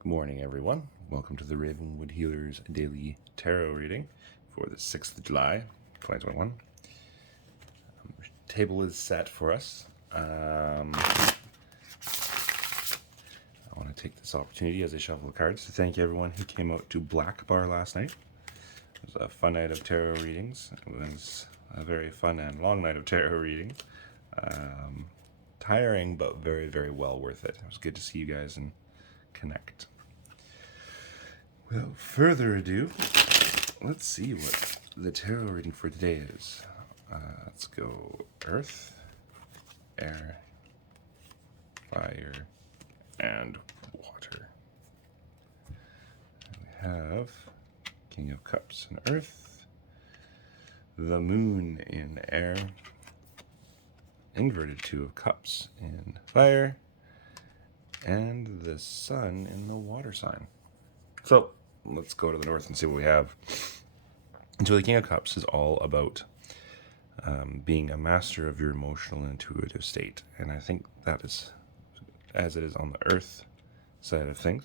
Good morning, everyone. Welcome to the Ravenwood Healers Daily Tarot Reading for the 6th of July, 2021. Table is set for us. I want to take this opportunity as I shuffle the cards to thank everyone who came out to Blakbar last night. It was a fun night of tarot readings. It was a very fun and long night of tarot reading. Tiring, but very, very well worth it. It was good to see you guys and connect. Without further ado, let's see what the tarot reading for today is. Let's go Earth, Air, Fire, and Water. We have King of Cups in Earth, the Moon in Air, inverted Two of Cups in Fire, and the Sun in the Water sign. So let's go to the North and see what we have. So the King of Cups is all about being a master of your emotional and intuitive state. And I think that is, as it is on the Earth side of things,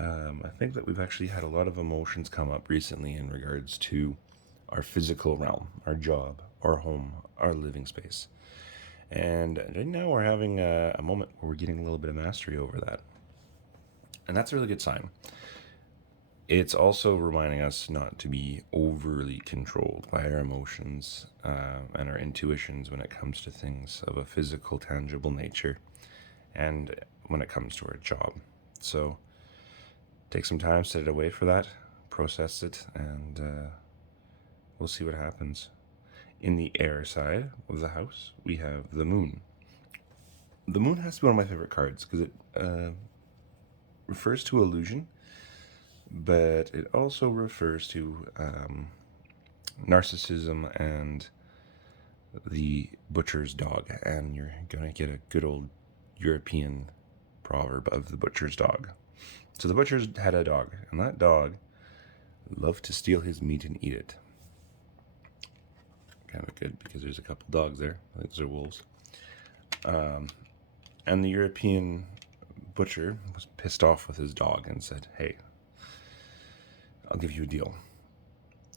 I think that we've actually had a lot of emotions come up recently in regards to our physical realm, our job, our home, our living space. And right now we're having a moment where we're getting a little bit of mastery over that. And that's a really good sign. It's also reminding us not to be overly controlled by our emotions and our intuitions when it comes to things of a physical, tangible nature and when it comes to our job. So take some time, set it away for that, process it, and we'll see what happens. In the air side of the house, we have the Moon. The Moon has to be one of my favorite cards because it refers to illusion, but it also refers to narcissism and the butcher's dog. And you're going to get a good old European proverb of the butcher's dog. So the butcher had a dog, and that dog loved to steal his meat and eat it. Kind of good because there's a couple dogs there. I think those are wolves. And the European butcher was pissed off with his dog and said, "Hey, I'll give you a deal.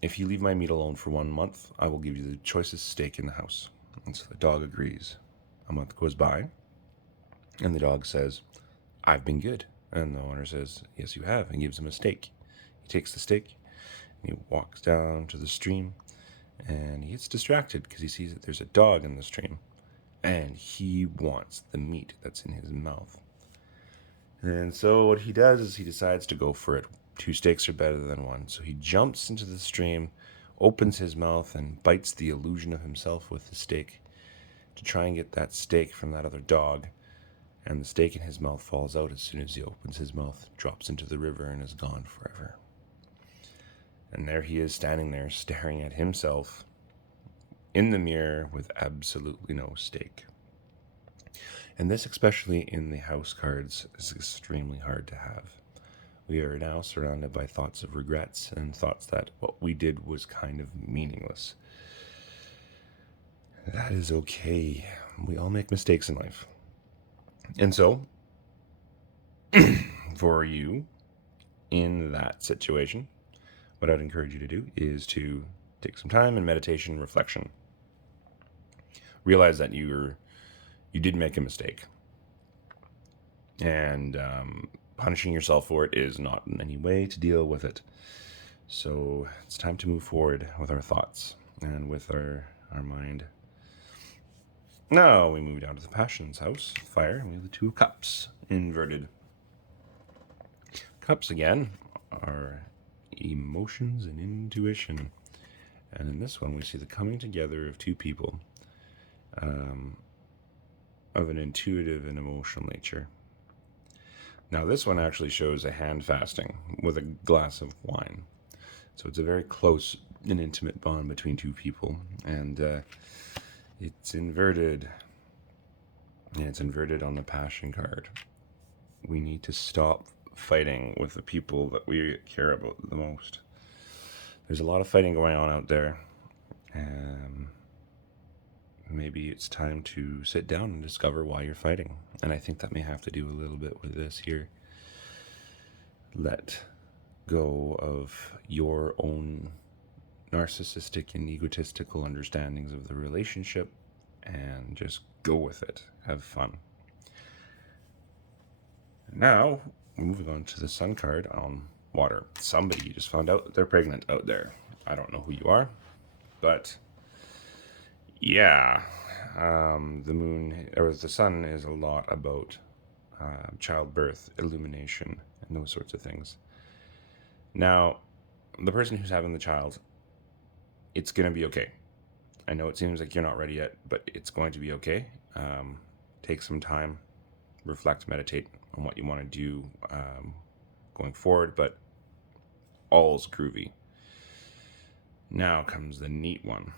If you leave my meat alone for 1 month, I will give you the choicest steak in the house." And so the dog agrees. A month goes by, and the dog says, "I've been good." And the owner says, "Yes, you have," and gives him a steak. He takes the steak, and he walks down to the stream, and he gets distracted because he sees that there's a dog in the stream, and he wants the meat that's in his mouth. And so what he does is he decides to go for it. 2 steaks are better than 1. So he jumps into the stream, opens his mouth, and bites the illusion of himself with the steak to try and get that steak from that other dog. And the steak in his mouth falls out as soon as he opens his mouth, drops into the river, and is gone forever. And there he is standing there staring at himself in the mirror with absolutely no steak. And this, especially in the house cards, is extremely hard to have. We are now surrounded by thoughts of regrets and thoughts that what we did was kind of meaningless. That is okay. We all make mistakes in life. And so, for you, in that situation, what I'd encourage you to do is to take some time in meditation and reflection. Realize that you did make a mistake. And punishing yourself for it is not in any way to deal with it. So it's time to move forward with our thoughts and with our mind. Now we move down to the Passions house, Fire, and we have the Two of Cups, inverted. Cups, again, are emotions and intuition. And in this one, we see the coming together of 2 people of an intuitive and emotional nature. Now, this one actually shows a hand fasting with a glass of wine. So it's a very close and intimate bond between 2 people. And it's inverted. And it's inverted on the Passion card. We need to stop fighting with the people that we care about the most. There's a lot of fighting going on out there. Maybe it's time to sit down and discover why you're fighting. And I think that may have to do a little bit with this here. let go of your own narcissistic and egotistical understandings of the relationship and just go with it. Have fun. Now, moving on to the sun card on water. Somebody just found out they're pregnant out there. I don't know who you are, but yeah, the moon or the sun is a lot about childbirth, illumination, and those sorts of things. Now, the person who's having the child, it's going to be okay. I know it seems like you're not ready yet, but it's going to be okay. Take some time, reflect, meditate on what you want to do going forward, but all's groovy. Now comes the neat one.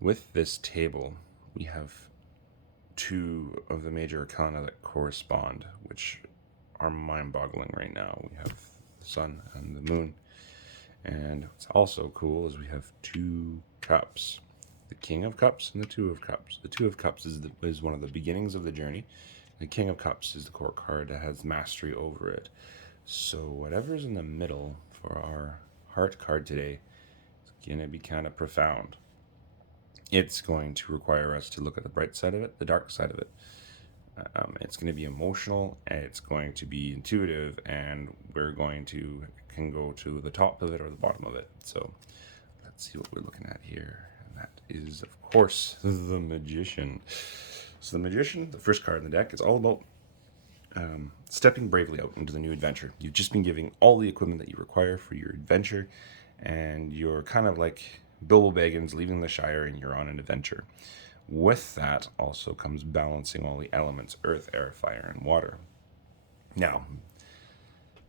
With this table, we have two of the major arcana that correspond, which are mind-boggling right now. We have the sun and the moon. And what's also cool is we have two cups. The King of Cups and the Two of Cups. The Two of Cups is one of the beginnings of the journey. The King of Cups is the core card that has mastery over it. So whatever's in the middle for our heart card today is going to be kind of profound. It's going to require us to look at the bright side of it, the dark side of it. It's going to be emotional, and it's going to be intuitive, and we're going to can go to the top of it or the bottom of it. So let's see what we're looking at here. And that is, of course, the Magician. So the Magician, the first card in the deck, is all about stepping bravely out into the new adventure. You've just been giving all the equipment that you require for your adventure, and you're kind of like Bilbo Baggins leaving the Shire, and you're on an adventure. With that also comes balancing all the elements: earth, air, fire, and water. Now,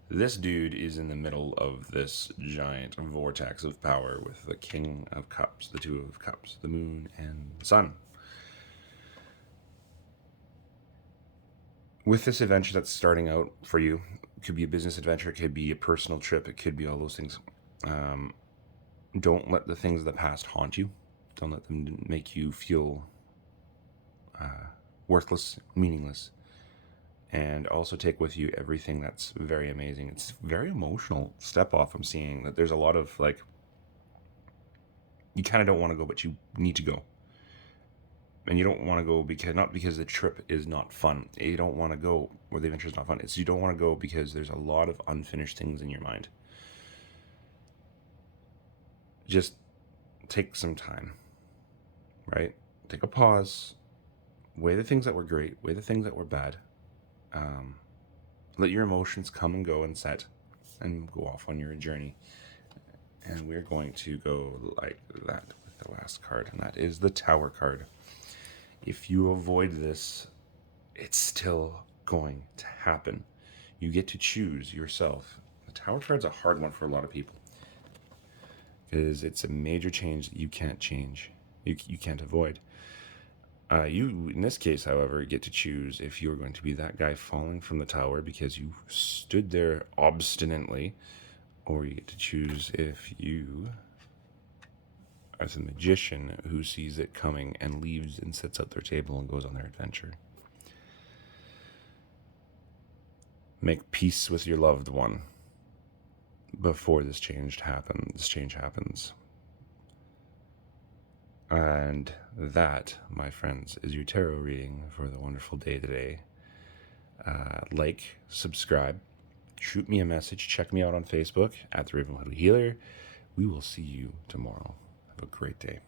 this dude is in the middle of this giant vortex of power with the King of Cups, the Two of Cups, the Moon, and the Sun. With this adventure that's starting out for you, it could be a business adventure, it could be a personal trip, it could be all those things. Don't let the things of the past haunt you. Don't let them make you feel worthless, meaningless. And also take with you everything that's very amazing. It's very emotional step off. I'm seeing that there's a lot of like, you kind of don't want to go, but you need to go. And you don't want to go because, not because the trip is not fun. You don't want to go where the adventure is not fun. It's you don't want to go because there's a lot of unfinished things in your mind. Just take some time, right? Take a pause, weigh the things that were great, weigh the things that were bad. Let your emotions come and go and set and go off on your journey. And we're going to go like that with the last card, and that is the Tower card. If you avoid this, it's still going to happen. You get to choose yourself. The Tower card's a hard one for a lot of people because it's a major change that you can't change. You can't avoid. You, in this case, however, get to choose if you're going to be that guy falling from the tower because you stood there obstinately, or you get to choose if you are the Magician who sees it coming and leaves and sets out their table and goes on their adventure. Make peace with your loved one before this change happens. And that, my friends, is your tarot reading for the wonderful day today. Like, subscribe, shoot me a message, check me out on Facebook at the Ravenwood Healer. We will see you tomorrow. Have a great day.